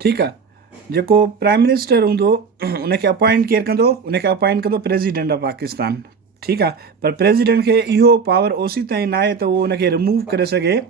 ठीकु आहे। जेको प्राइम मिनिस्टर हूंदो उनखे अपॉइंट केरु कंदो, उनखे अपॉइंट कंदो प्रेसिडेंट ऑफ पाकिस्तान। ठीकु आहे, पर प्रेसिडेंट खे इहो पावर ओसी ताईं न आहे त उहो उनखे रिमूव करे सघे,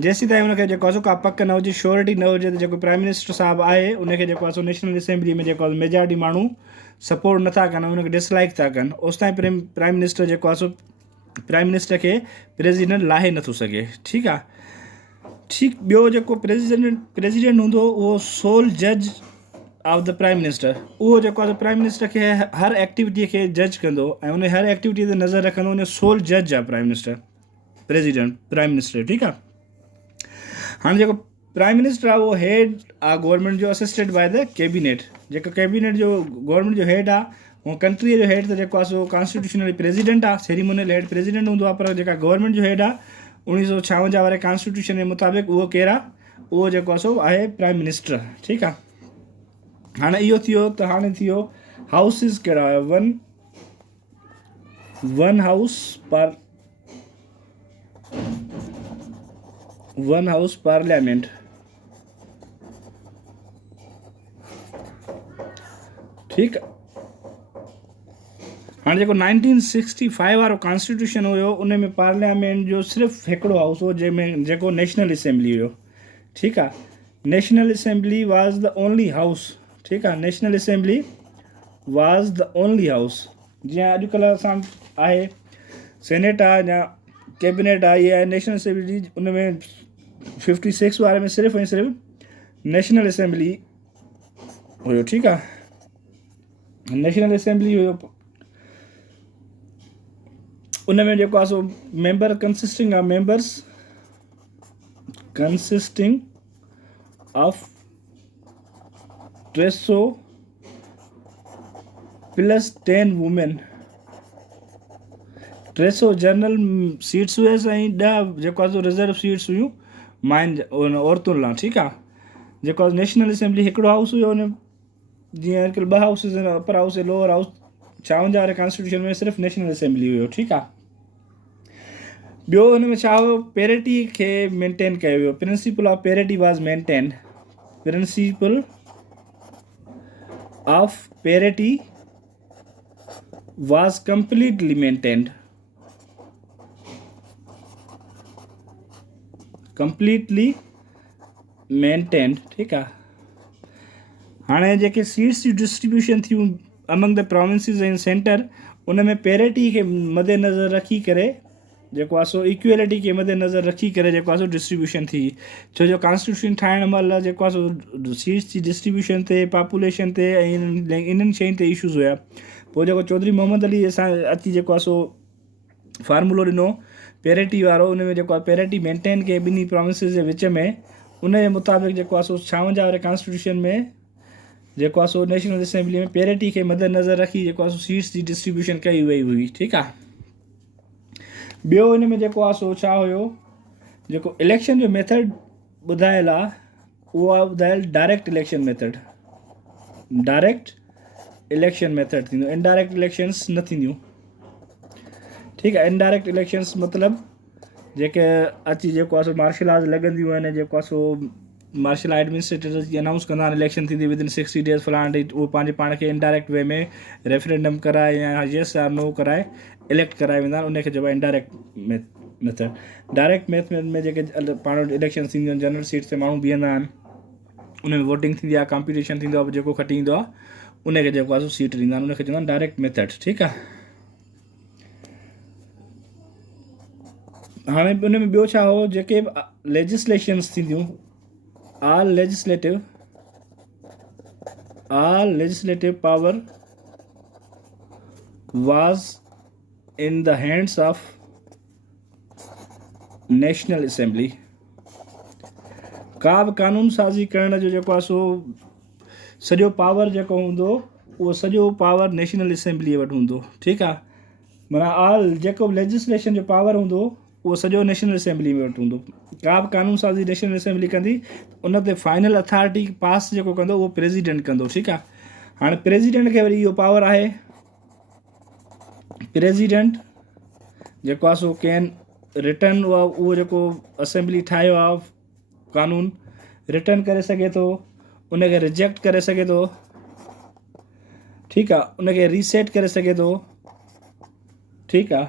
जेसीं ताईं उनखे जेको आहे का पक न हुजे, श्योरिटी न हुजे त जेको प्राइम मिनिस्टर साहिबु आहे उनखे जेको आहे नेशनल असेंबली में जेको आहे मेजॉरिटी माण्हू सपोर्ट नथा कनि, उनखे डिसलाइक था कनि, ओसि ताईं प्राइम मिनिस्टर जेको आहे प्राइम मिनिस्टर खे प्रेसिडेंट लाहे नथो सघे। ठीकु आहे। ठीकु, ॿियो जेको प्रेसिडेंट हूंदो उहो सोल जज ऑफ द प्राइम मिनिस्टर, उहो जेको आहे प्राइम मिनिस्टर खे हर एक्टिविटीअ खे जज कंदो ऐं उन हर एक्टिविटीअ ते नज़र रखंदो, उन सोल जज आहे prime minister, president prime minister. ठीकु आहे। हाणे जेको प्राइम मिनिस्टर आहे उहो हेड आहे गवर्नमेंट जो, असिस्टेड बाय द कैबिनेट। जेको कैबिनेट जो गवर्नमेंट जो हेड आहे, ऐं कंट्रीअ जो हेड त जेको आहे कॉन्स्टिट्यूशनली प्रेसिडेंट आहे, सेरिमोनियल हेड प्रेसिडेंट हूंदो आहे, पर जेका गवर्नमेंट जो हेड आहे 1956 वारे कॉन्स्टिट्यूशन जे मुताबिक़ उहो केरु आहे, उहो जेको आहे प्राइम मिनिस्टर। ठीकु आहे। हाणे इहो थियो त हाणे थियो हाउसिस कहिड़ा हुआ, वन हाउस पार्लियामेंट। ठीकु आहे। हाणे जेको 1965 वारो कॉन्स्टिट्यूशन हुयो उन में पार्लियामेंट जो सिर्फ़ु हिकिड़ो हाउस हो जंहिंमें जेको नेशनल असेंबली हुयो। ठीकु आहे। National assembly was the only house. ठीकु आहे। National assembly was the only house. जीअं अॼुकल्ह असां आहे सेनेट आहे या कैबिनेट आहे, इहा आहे नेशनल असेंबली, उन में 56 वारे में सिर्फ़ु ऐं सिर्फ़ु नेशनल असेंबली हुयो। ठीकु आहे। नेशनल असेंबली हुयो, उन में जेको आहे मेंबर कंसिस्टिंग ऑफ 300 प्लस 10 वुमेन। 300 जनरल सीट्स हुयसि ऐं 10 जेको आहे रिजर्व सीट्स हुयूं औरतुनि लाइ। ठीकु आहे। जेको आहे नेशनल असेंबली हिकिड़ो हाउस हुयो, हुन जीअं अॼुकल्ह 2 हाउसिस आहिनि, अपर हाउस ऐं लोअर हाउस। 56 वारे कॉन्स्टिट्यूशन में सिर्फ़ु नेशनल असेंबली हुयो। ठीकु आहे। ॿियो हुन में छा हुयो, पेरिटी खे मेंटेन कयो वियो, principle of parity was maintain. Principle of parity was completely maintained. ठीकु आहे। हाणे जेके सीट्स जी डिस्ट्रीब्यूशन थियूं अमंग द प्रोविंसिस एंड सेंटर, उन में पेरिटी खे मद्देनज़र रखी करे जेको आहे इक्वेलिटी खे मद्देनज़र रखी करे जेको आहे डिस्ट्रीब्यूशन थी। छो जो कॉन्स्टिट्यूशन ठाहिण महिल जेको आहे सीट्स जी डिस्ट्रीब्यूशन ते, पॉपुलेशन ते ऐं इन्हनि शयुनि ते इशूज़ हुया। पोइ जेको चौधरी मोहम्मद अली असां अची जेको आहे फार्मूलो ॾिनो पेरिटी वारो, उन में जेको आहे पेरिटी मेंटेन कई ॿिन्ही प्रोविंसिस जे विच में। उन जे मुताबिक़ जेको आहे 56 वारे कॉन्स्टिट्यूशन में जेको आहे नेशनल असेंबली में पेरिटी खे मद्देनज़र रखी जेको आहे सीट्स जी डिस्ट्रीब्यूशन कई वई हुई। ठीकु आहे। ॿियो हिन में जेको आहे छा हुयो, जेको इलेक्शन जो मेथड ॿुधायल आहे उहो आहे ॿुधायल डायरेक्ट इलेक्शन मेथड थींदो, इनडायरेक्ट इलेक्शंस न थींदियूं। ठीकु आहे। इनडायरेक्ट इलेक्शंस मतिलबु जेके अची जेको आहे मार्शल आर्ट्स लॻंदियूं आहिनि, जेको आहे मार्शल आर्ट एडमिनिस्ट्रेटर्स जी अनाउंस कंदा आहिनि इलेक्शन थींदी विदिन 60 डेज़ फलाणे डेट, उहो पंहिंजे पाण खे इनडायरेक्ट वे में रेफरेंडम कराए या येस या नो कराए इलेक्ट कराए वेंदा आहिनि, उनखे चइबो आहे इनडायरेक्ट मेथड। डायरेक्ट मेथड में जेके पाण वटि इलेक्शन थींदियूं आहिनि, जनरल सीट्स ते माण्हू बीहंदा आहिनि, उन में वोटिंग थींदी आहे, कॉम्पिटिशन थींदो आहे, जेको खटी ईंदो आहे उनखे जेको आहे सीट ॾींदा आहिनि, उनखे चवंदा आहिनि डायरेक्ट मेथड। ठीकु आहे। हाणे उन में ॿियो छा हो, जेके लेजिस्लेशन्स थींदियूं, all legislative power was in the hands of national assembly. का बि कानून साज़ी करण जो जेको आहे सॼो पावर जेको हूंदो उहो सॼो पावर नेशनल असेंबलीअ वटि हूंदो। ठीकु आहे। माना ऑल जेको लेजिस्लेशन जो पावर हूंदो उहो सॼो नेशनल असेंबली में वटि हूंदो। का बि कानून साज़ी नेशनल असेंबली कंदी, उन ते फाइनल अथॉरिटी पास जेको कंदो उहो प्रेसिडेंट कंदो। ठीकु आहे। हाणे प्रेसिडेंट खे वरी इहो पावर आहे, प्रेसिडेंट जेको आहे कैन रिटर्न उहो जेको असेंबली ठाहियो आहे कानून रिटर्न करे सघे थो, उनखे रिजेक्ट करे सघे थो, ठीकु आहे, उनखे रीसेट करे सघे थो, ठीकु आहे,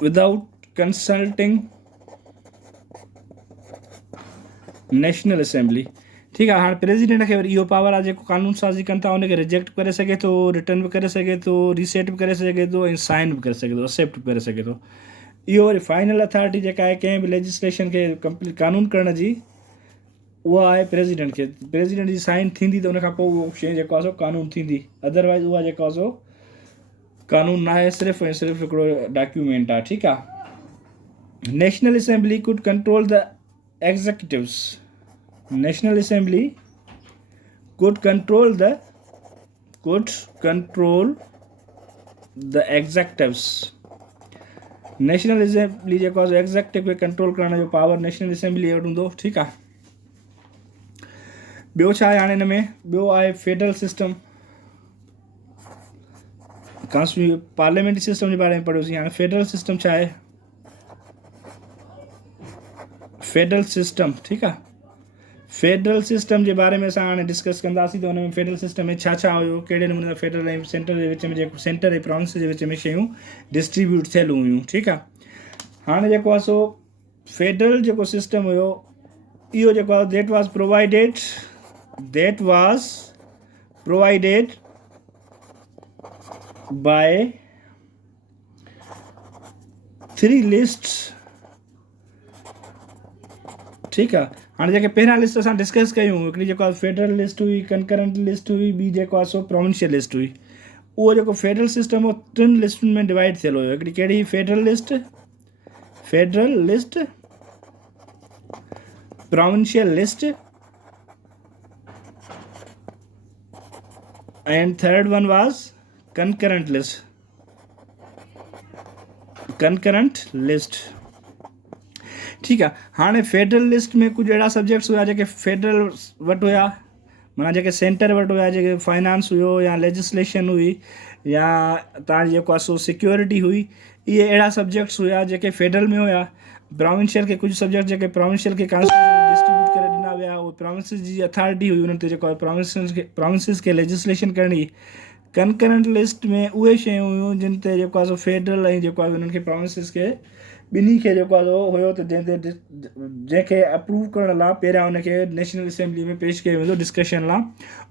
विदाउट कंसल्टिंग नेशनल असेंबली। ठीकु आहे। हाणे प्रेसिडेंट खे वरी इहो पावर आहे जेको कानून साज़ी कनि था उनखे रिजेक्ट करे सघे थो, रिटर्न बि करे सघे थो, रीसेट बि करे सघे थो ऐं साइन बि करे सघे थो, एक्सेप्ट बि करे सघे थो। इहो वरी फाइनल अथॉरिटी जेका आहे कंहिं बि लेजिस्लेशन खे कंप्लीट कानून करण जी, उहा आहे प्रेसिडेंट खे। प्रेसिडेंट जी साइन थींदी त उनखां पोइ उहो शइ जेको आहे सो कानून थींदी, अदरवाइज़ उहा जेको आहे सो कानून न आहे, सिर्फ़ु ऐं सिर्फ़ु हिकिड़ो डॉक्यूमेंट आहे। ठीकु आहे। National assembly could control the executives. National Assembly could control the executives। National assembly जेको आहे एग्जीक्यूटिव खे कंट्रोल करण जो पावर नेशनल असेंबली वटि हूंदो। ठीकु आहे। ॿियो छा आहे हाणे हिन में, ॿियो आहे federal system, constitution parliamentary system जे बारे में पढ़ियोसीं। हाणे फेडरल सिस्टम छा आहे, फेडरल सिस्टम, ठीकु आहे। फेडरल सिस्टम जे बारे में असां हाणे डिस्कस कंदासीं त हुन में फेडरल सिस्टम में छा छा हुयो, कहिड़े नमूने सां फेडरल ऐं सेंटर जे विच में जेको सेंटर ऐं प्रोविंस जे विच में शयूं डिस्ट्रीब्यूट थियल हुयूं। ठीकु आहे। हाणे जेको आहे सो फेडरल जेको सिस्टम हुयो इहो जेको आहे that was provided by 3 lists. ठीकु आहे। हाणे जेके पहिरियां लिस्ट असां डिस्कस कयूं, हिकिड़ी जेको आहे फेडरल लिस्ट हुई, कंकरेंट लिस्ट हुई, ॿी जेको आहे सो प्रोविंशियल लिस्ट हुई। उहो जेको फेडरल सिस्टम हो 3 लिस्टुनि में डिवाइड थियल हुयो। हिकिड़ी कहिड़ी, federal list, provincial list and third one was concurrent list. ठीकु आहे। हाणे फेडरल लिस्ट में कुझु अहिड़ा सब्जेक्ट्स हुआ जेके फेडरल वटि हुया, माना जेके सेंटर वटि हुया, जेके फाइनेंस हुयो या लेजिस्लेशन हुई या तव्हांजी जेको आहे सो सिक्योरिटी हुई, इहे अहिड़ा सब्जेक्ट्स हुया जेके फेडरल में हुया। प्रोविंशियल खे कुझु सब्जेक्ट जेके प्रोविंशियल खे कॉन्स्टिट्यूशन डिस्ट्रीब्यूट करे ॾिना विया, उहे प्रोविंसिस जी अथॉरिटी हुई, उन्हनि ते जेको आहे प्रोविंसिस खे लेजिस्लेशन करणी। कंकरेंट लिस्ट में उहे शयूं हुयूं जिन ते जेको आहे सो फेडरल ऐं जेको आहे उन्हनि खे प्रोविंसिस खे ॿिन्ही खे जेको आहे सो हुयो त जंहिंखे अप्रूव करण लाइ पहिरियां उनखे नेशनल असेंबली में पेश कयो वेंदो डिस्कशन लाइ,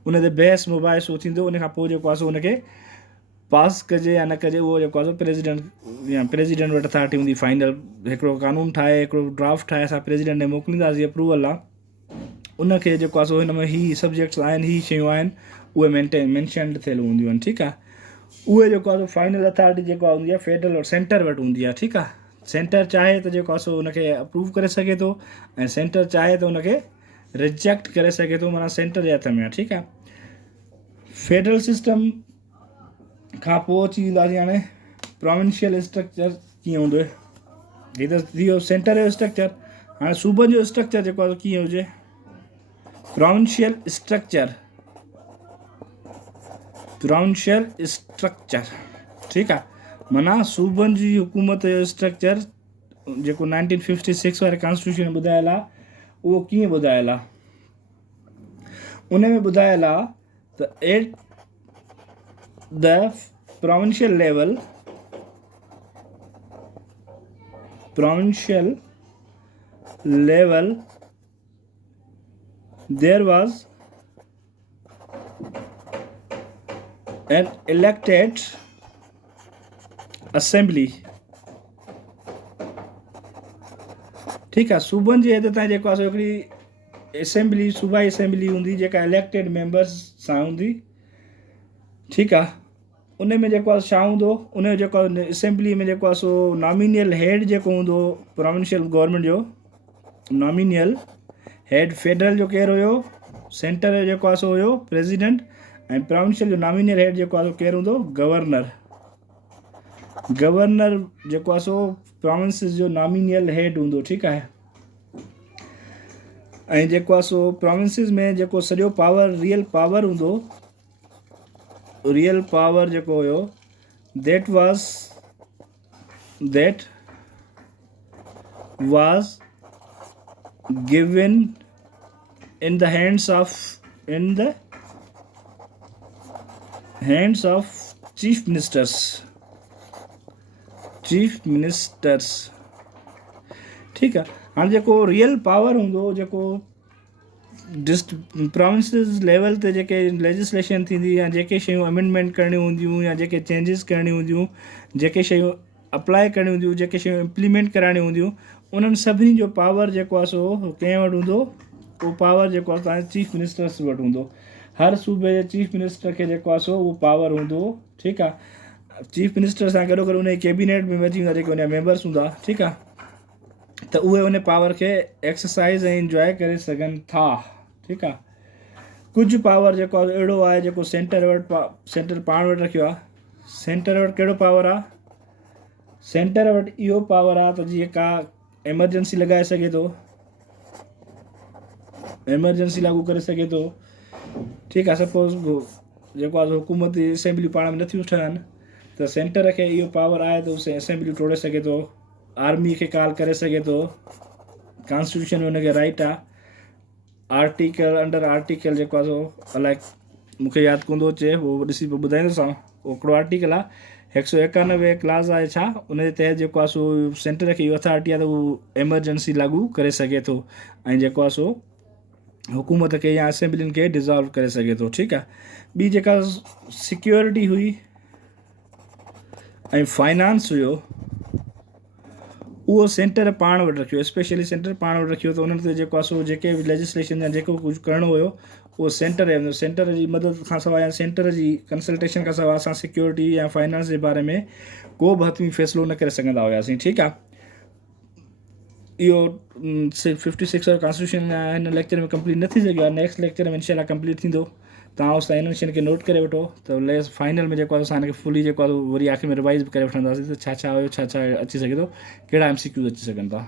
उन ते बहस मुबाहिसो थींदो, उनखां पोइ जेको आहे सो उनखे पास कजे या न कजे, उहो जेको आहे सो प्रेसिडेंट वटि अथॉरिटी हूंदी फाइनल। हिकिड़ो कानून ठाहे, हिकिड़ो ड्राफ्ट ठाहे असां प्रेसिडेंट खे मोकिलींदासीं अप्रूवल लाइ, उनखे जेको आहे सो हिन में ही सब्जेक्ट्स आहिनि, ही शयूं आहिनि, उहे मैंशनड थियल हूंदियूं आहिनि। ठीकु आहे। उहे जेको आहे सो फाइनल अथॉरिटी जेको आहे हूंदी आहे फेडरल और सेंटर वटि हूंदी आहे। ठीकु आहे। सेंटर चाहे त जेको आहे सो उनखे अप्रूव करे सघे थो ऐं सेंटर चाहे त उनखे रिजेक्ट करे सघे थो, माना सेंटर जे हथ में आहे। ठीकु आहे। फेडरल सिस्टम खां पोइ अची वेंदासीं हाणे प्रोविंशियल स्ट्रक्चर कीअं हूंदो आहे। हीअ त थी वियो सेंटर जो स्ट्रक्चर। हाणे सूबनि जो स्ट्रक्चर जेको आहे कीअं हुजे, प्रोविंशियल स्ट्रक्चर। ठीकु आहे। माना सूबनि जी हुकूमत जो स्ट्रक्चर जेको 1956 वारे कॉन्स्टिट्यूशन में ॿुधायल आहे, उहो कीअं ॿुधायल आहे, उन में ॿुधायल आहे त at the provincial level there was an elected assembly। ठीकु आहे। सूबनि जे हद ताईं जेको आहे सो हिकिड़ी असेंबली, सूबाई असेंबली हूंदी जेका इलेक्टेड मेंबर्स सां हूंदी। ठीकु आहे। उन में जेको आहे छा हूंदो, उन जो जेको असेंबली में जेको आहे सो नॉमिनियल हेड जेको हूंदो प्रोविंशियल गवर्नमेंट जो, नॉमिनियल हेड फेडरल जो केरु हुयो, सेंटर जो जेको आहे सो हुयो प्रेसिडेंट, ऐं प्रोविंशियल जो नॉमिनियल हेड जेको आहे सो केरु हूंदो, गवर्नर जेको आहे सो प्रोविंसिस जो नॉमिनियल हेड हूंदो। ठीकु आहे। ऐं जेको आहे सो प्रोविंसिस में जेको सॼो पावर, रियल पावर हूंदो, रियल पावर जेको हुयो that was given in the hands of chief ministers. ठीक आहे। हाणे जेको रियल पावर हूंदो, जेको प्रोविंसिस लेवल ते जेके लेजिस्लेशन थींदी या जेके शयूं अमेंडमेंट करणियूं हूंदियूं या जेके चेंजिस करणियूं हूंदियूं, जेके शयूं अप्लाई करणियूं हूंदियूं, जेके शयूं इम्प्लीमेंट कराइणियूं हूंदियूं, उन्हनि सभिनी जो पावर जेको आहे सो कंहिं वटि हूंदो? उहो पावर जेको आहे तव्हांजे चीफ मिनिस्टर्स वटि हूंदो। हर सूबे जे चीफ मिनिस्टर खे जेको आहे सो उहो पावर हूंदो। ठीकु आहे। चीफ मिनिस्टर सां गॾो गॾु उन जी कैबिनेट में अची वेंदा जेके उन जा मेंबर्स हूंदा। ठीकु आहे। त उहे उन पावर खे एक्सरसाइज़ ऐं इंजॉय करे सघनि था। ठीकु आहे। कुझु पावर जेको आहे अहिड़ो आहे जेको सेंटर पाण वटि रखियो आहे। सेंटर वटि कहिड़ो पावर आहे? सेंटर वटि इहो पावर आहे त जीअं का एमरजेंसी लॻाए सघे थो, एमरजेंसी लागू करे सघे थो। ठीकु आहे। सपोज़ जेको आहे हुकूमती असेंबलियूं पाण में नथियूं ठहनि त सेंटर खे इहो पावर आहे त उहो असेंबलियूं टोड़े सघे थो, आर्मी खे कॉल करे सघे थो। कॉन्स्टिट्यूशन में हुनखे राइट आहे। अंडर आर्टिकल जेको आहे सो अलाए मूंखे यादि कोन थो अचे, उहो ॾिसी पोइ ॿुधाईंदोसांव। उहो हिकिड़ो आर्टिकल आहे 191 क्लास आहे छा, उनजे तहत जेको आहे सो सेंटर खे इहो अथॉरिटी आहे त उहो एमरजेंसी लागू करे सघे थो ऐं जेको आहे सो हुकूमत खे या असेंबलियुनि खे डिज़ॉल्व करे सघे थो। ठीकु आहे। ॿी जेका सिक्योरिटी हुई ऐं फाइनेंस हुयो, उहो सेंटर पाण वटि रखियो, स्पेशली सेंटर पाण वटि रखियो। त उन्हनि ते जेको आहे सो जेके बि लेजिस्लेशन या जेको कुझु करिणो हुयो उहो सेंटर जी मदद खां सवाइ या सेंटर जी कंसल्टेशन खां सवाइ असां सिक्योरिटी या फाइनेंस जे बारे में को बि हथमी फ़ैसिलो न करे सघंदा हुआसीं। ठीकु आहे। इहो 56 कॉन्स्टिट्यूशन हिन लेक्चर में कंप्लीट न थी सघियो आहे। नेक्स्ट लेक्चर में इंशाल्लाह कंप्लीट थींदो। तव्हां उस हिननि शयुनि खे नोट करे वठो त फाइनल में जेको आहे असां हिनखे फुली जेको आहे वरी आख़िर में रिवाइज़ बि करे वठंदासीं त छा छा हुयो, छा छा अची सघे थो, कहिड़ा MCQs अची सघनि था।